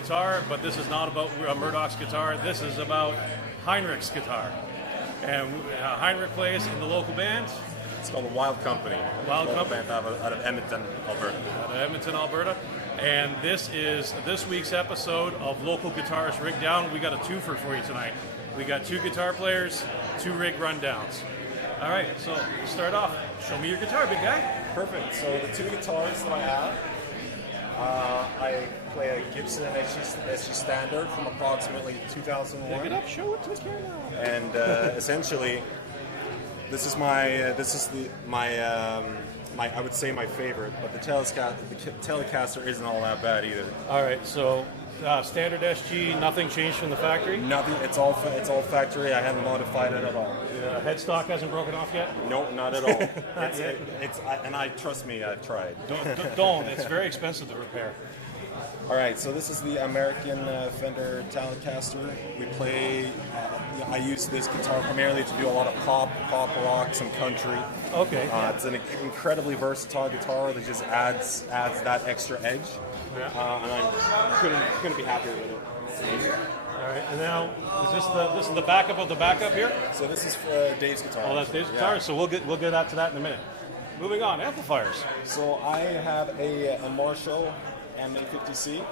guitar, but this is not about Murdoch's guitar. This is about Heinrich's guitar. And Heinrich plays in the local band. It's called the Wild Company. Wild Company. Band out of Edmonton, Alberta. Out of Edmonton, Alberta. And this is this week's episode of Local Guitarist Rig Down. We got a twofer for you tonight. We got 2 guitar players, 2 rig rundowns. All right, so start off. Show me your guitar, big guy. Perfect. So the 2 guitars that I have, I play a Gibson SG Standard from approximately 2001. Pick it up, show it to the camera. And essentially, this is my I would say my favorite, but the Telecaster isn't all that bad either. All right, so standard SG, nothing changed from the factory? Nothing. It's all factory. I haven't modified it at all. Headstock hasn't broken off yet? No, not at all. And trust me, I've tried. Don't. It's very expensive to repair. All right, so this is the American Fender Stratocaster. We play. I use this guitar primarily to do a lot of pop rock, some country. Okay. It's an incredibly versatile guitar that just adds that extra edge. Yeah. And I couldn't be happier with it. All right, and now this is the backup of the backup here. So this is Dave's guitar. Oh, that's Dave's guitar. So we'll get to that in a minute. Moving on, amplifiers. So I have a Marshall M850C.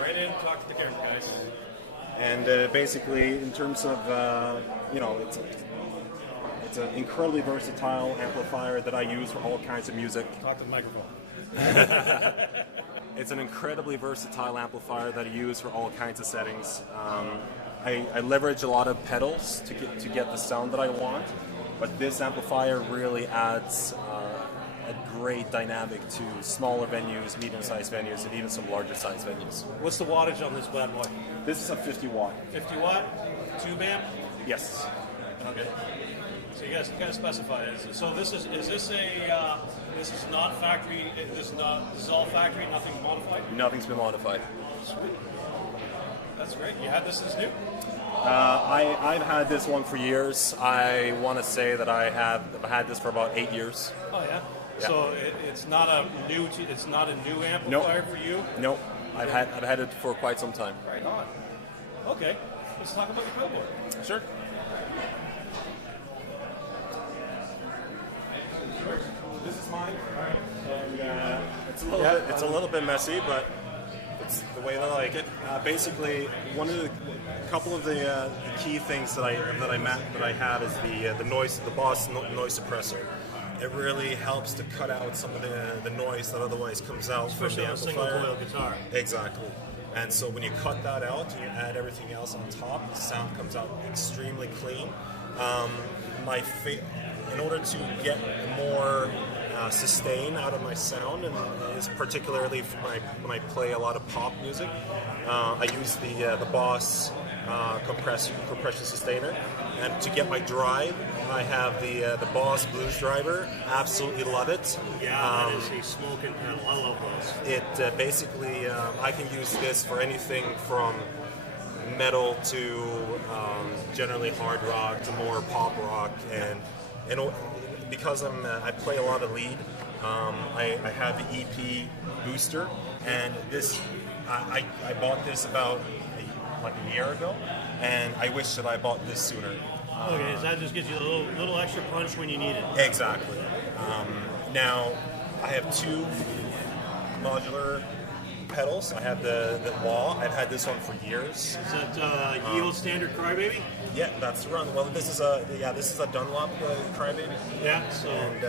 Right in, talk to the camera, guys. And basically, in terms of it's an incredibly versatile amplifier that I use for all kinds of music. Talk to the microphone. It's an incredibly versatile amplifier that I use for all kinds of settings. I leverage a lot of pedals to get the sound that I want, but this amplifier really adds a great dynamic to smaller venues, medium-sized venues, and even some larger-sized venues. What's the wattage on this bad boy? This is a 50 watt. 50 watt, tube amp. Yes. Okay. So you gotta specify this. So this is this not is all factory, nothing modified? Nothing's been modified. Sweet. That's great. You had this since new? I've had this one for years. I want to say that I've had this for about 8 years. Oh yeah. Yeah. So it's not a new amplifier for you? Nope. I've had it for quite some time. Right on. Okay. Let's talk about the pedalboard. Sure. This is mine. All right. And it's a little bit messy, but it's the way that I like it. Basically, couple of the key things that I have is the Boss noise suppressor. It really helps to cut out some of the noise that otherwise comes out from the amplifier. Especially on a single coil guitar. Exactly. And so when you cut that out and you add everything else on top, the sound comes out extremely clean. In order to get more sustain out of my sound, and is particularly when I play a lot of pop music, I use the Boss compression sustainer. And to get my drive, I have the Boss Blues Driver. Absolutely love it. Yeah, that is a smoking pedal. I love those. It basically, I can use this for anything from metal to generally hard rock to more pop rock, and because I play a lot of lead, I have the EP booster, and this I bought this about like a year ago, and I wish that I bought this sooner. Okay, so that just gives you a little extra punch when you need it. Exactly. Now, I have 2 modular pedals. I have the wah. I've had this one for years. Is that Yield Standard Crybaby? Yeah, that's the one. Well, this is a Dunlop Crybaby. Yeah. So and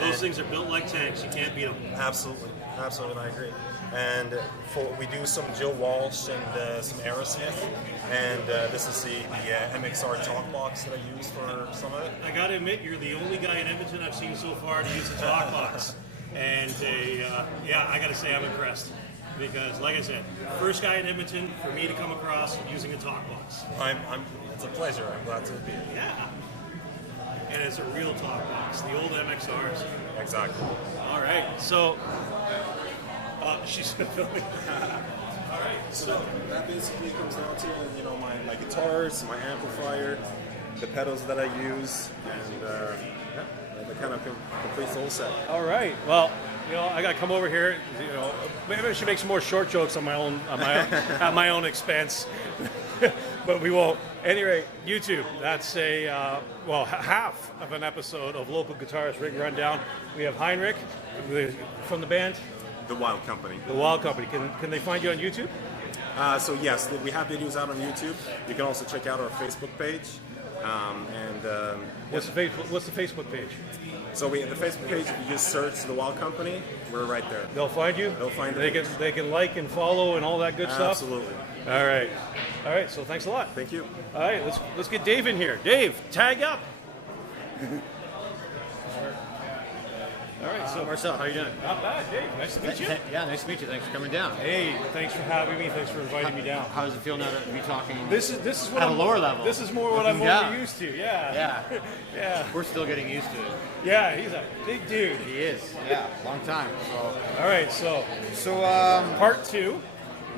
those things are built like tanks. You can't beat them. Absolutely, I agree. And we do some Jill Walsh and some Aerosmith, and this is the MXR talk box that I use for some of it. I got to admit, you're the only guy in Edmonton I've seen so far to use a talk box, and I got to say I'm impressed because, like I said, first guy in Edmonton for me to come across using a talk box. It's a pleasure. I'm glad to be. Yeah. And it's a real talk box, the old MXRs. Exactly. All right, so. She's filming. All right, so that basically comes down to my guitars, my amplifier, the pedals that I use, and that kind of completes the whole set. All right. Well, I got to come over here. Maybe I should make some more short jokes on my own, at my own expense. But we won't. Anyway, YouTube. That's half of an episode of Local Guitarist Rig Rundown. We have Heinrich from the band, The Wild Company. The Wild Company. Can they find you on YouTube? So yes, we have videos out on YouTube. You can also check out our Facebook page. What's the Facebook page? So the Facebook page, if you just search The Wild Company, we're right there. They'll find you? They'll find They can like and follow and all that good stuff? Absolutely. All right. So thanks a lot. Thank you. All right, let's get Dave in here. Dave, tag up. All right, so Marcel, how you doing? not bad, Dave. Nice to meet you. Yeah, nice to meet you. Thanks for coming down. Hey, thanks for having me. Thanks for inviting me down. How does it feel now that we talking? This is what at I'm, a lower level. This is more what I'm Looking down. more used to. Yeah. Yeah. Yeah. We're still getting used to it. Yeah. He's a big dude. He is. Yeah, long time. All right. So part 2,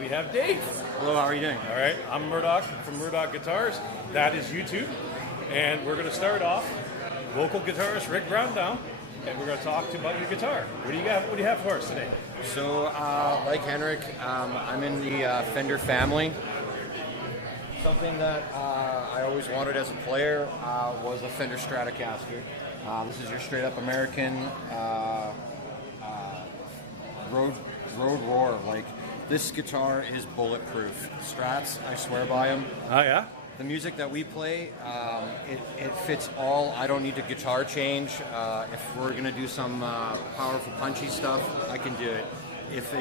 we have Dave. Hello, how are you doing? All right. I'm Murdoch from Murdoch Guitars. That is YouTube, and we're going to start off Local Guitarist Rig Rundown. And we're going to talk about your guitar. What do you got? What do you have for us today? So, like Heinrich, I'm in the Fender family. Something that I always wanted as a player was a Fender Stratocaster. This is your straight up American road roar. Like, this guitar is bulletproof. Strats, I swear by them. Oh yeah. The music that we play, it fits all. I don't need to guitar change. If we're going to do some powerful, punchy stuff, I can do it. If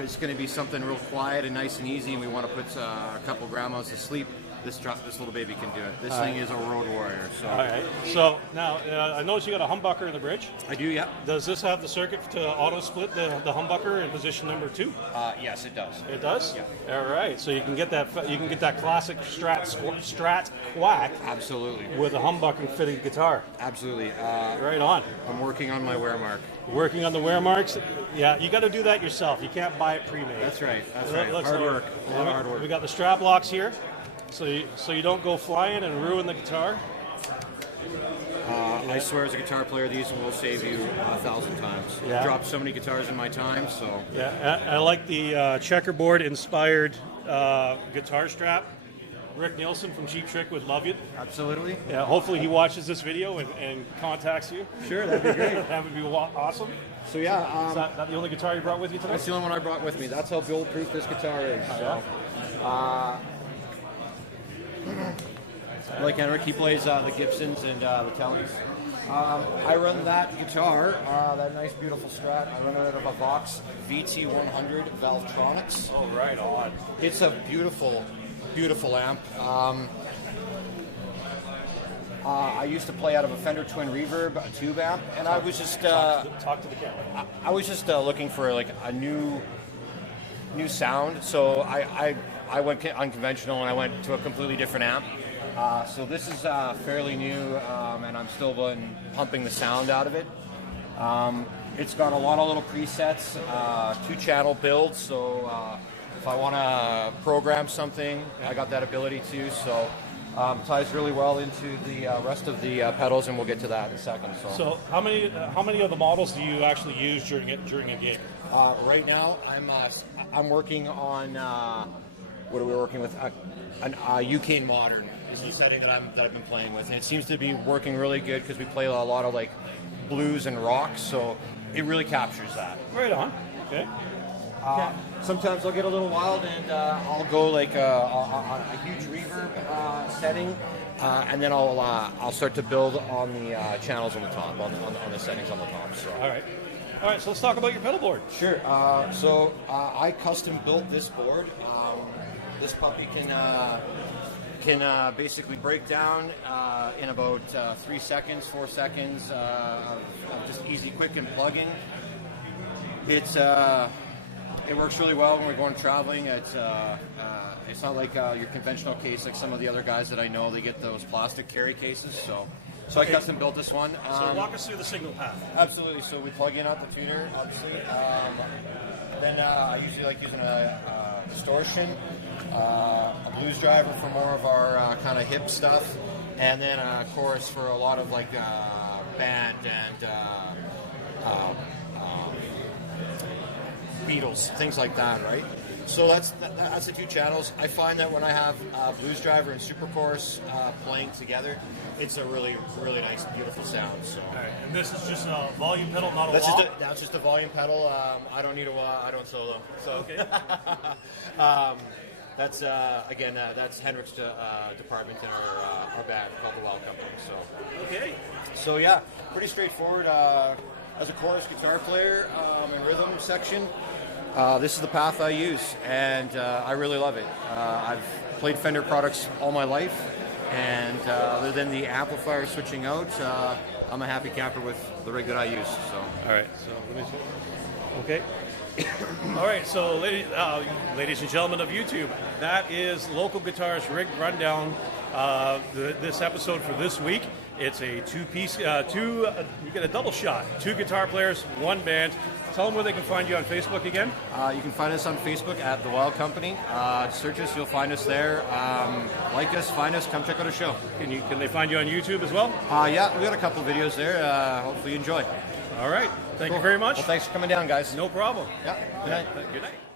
it's going to be something real quiet and nice and easy, and we want to put a couple grandmas to sleep, this little baby can do it. This thing is a road warrior. So. All right. So now I noticed you got a humbucker in the bridge. I do, yeah. Does this have the circuit to auto split the humbucker in position number 2? Yes, it does. It does. Yeah. All right. So you can get that. You can get that classic Strat quack. Absolutely. With a humbucker fitted guitar. Absolutely. Right on. I'm working on my wear mark. Working on the wear marks. Yeah, you got to do that yourself. You can't buy it pre-made. That's right. That's It right. looks Hard like- work. A lot of hard work. We got the strap locks here, so you don't go flying and ruin the guitar. I swear, as a guitar player, these will save you 1,000 times. Yeah. I've dropped so many guitars in my time, so. Yeah, I like the checkerboard inspired guitar strap. Rick Nielsen from Cheap Trick would love it. Absolutely. Yeah, hopefully he watches this video and contacts you. Sure, that'd be great. That would be awesome. So yeah, Is that the only guitar you brought with you today? that's the only one I brought with me. That's how bulletproof this guitar is. So, like Heinrich, he plays the Gibsons and the Tellys. I run that guitar, that nice beautiful Strat. I run it out of a Vox VT100 Valvetronics. Oh, right on. It's a beautiful, beautiful amp. I used to play out of a Fender Twin Reverb, a tube amp, and I was just Talk to the camera. I was just looking for like a new sound. So I went unconventional and I went to a completely different amp. So this is fairly new, and I'm still pumping the sound out of it. It's got a lot of little presets, 2-channel builds. So if I want to program something, I got that ability to. So. Ties really well into the rest of the pedals, and we'll get to that in a second. So how many of the models do you actually use during a gig? Right now, I'm working on what are we working with? An UK Modern is the setting that I've been playing with, and it seems to be working really good because we play a lot of like blues and rock, so it really captures that. Right on. Okay. Sometimes I'll get a little wild and I'll go like a huge reverb setting, and then I'll start to build on the channels on the top, on the settings on the top. So. All right. So let's talk about your pedalboard. Sure. So I custom built this board. This puppy can basically break down in about 3 seconds, 4 seconds of just easy, quick, and plugging. It works really well when we're going traveling. It's not like your conventional case like some of the other guys that I know. They get those plastic carry cases. So I custom built this one. So walk us through the signal path. Absolutely. So we plug in out the tuner, obviously. Then I usually like using a distortion, a blues driver for more of our kind of hip stuff, and then a chorus for a lot of like band and Beatles, things like that, right? So that's the two channels. I find that when I have Blues Driver and Super Chorus playing together, it's a really, really nice, beautiful sound. So. All right, and this is just a volume pedal, not a That's wah? that's just a volume pedal. I don't need a wah. I don't solo. So Okay. that's again that's Heinrich's department in our band called the Wild Company. So Okay. so yeah, pretty straightforward. As a chorus guitar player and rhythm section, this is the path I use, and I really love it. I've played Fender products all my life, and other than the amplifier switching out, I'm a happy camper with the rig that I use. So. All right. So let me see. Okay. All right. So, ladies and gentlemen of YouTube, that is local guitarist rig rundown. This episode for this week. It's a two-piece, you get a double shot. 2 guitar players, 1 band. Tell them where they can find you on Facebook again. You can find us on Facebook at The Wild Company. Search us, you'll find us there. Like us, find us, come check out our show. Can they find you on YouTube as well? Yeah, we got a couple videos there. Hopefully you enjoy. All right. Thank you very much. Well, thanks for coming down, guys. No problem. Yeah, good night. Good night.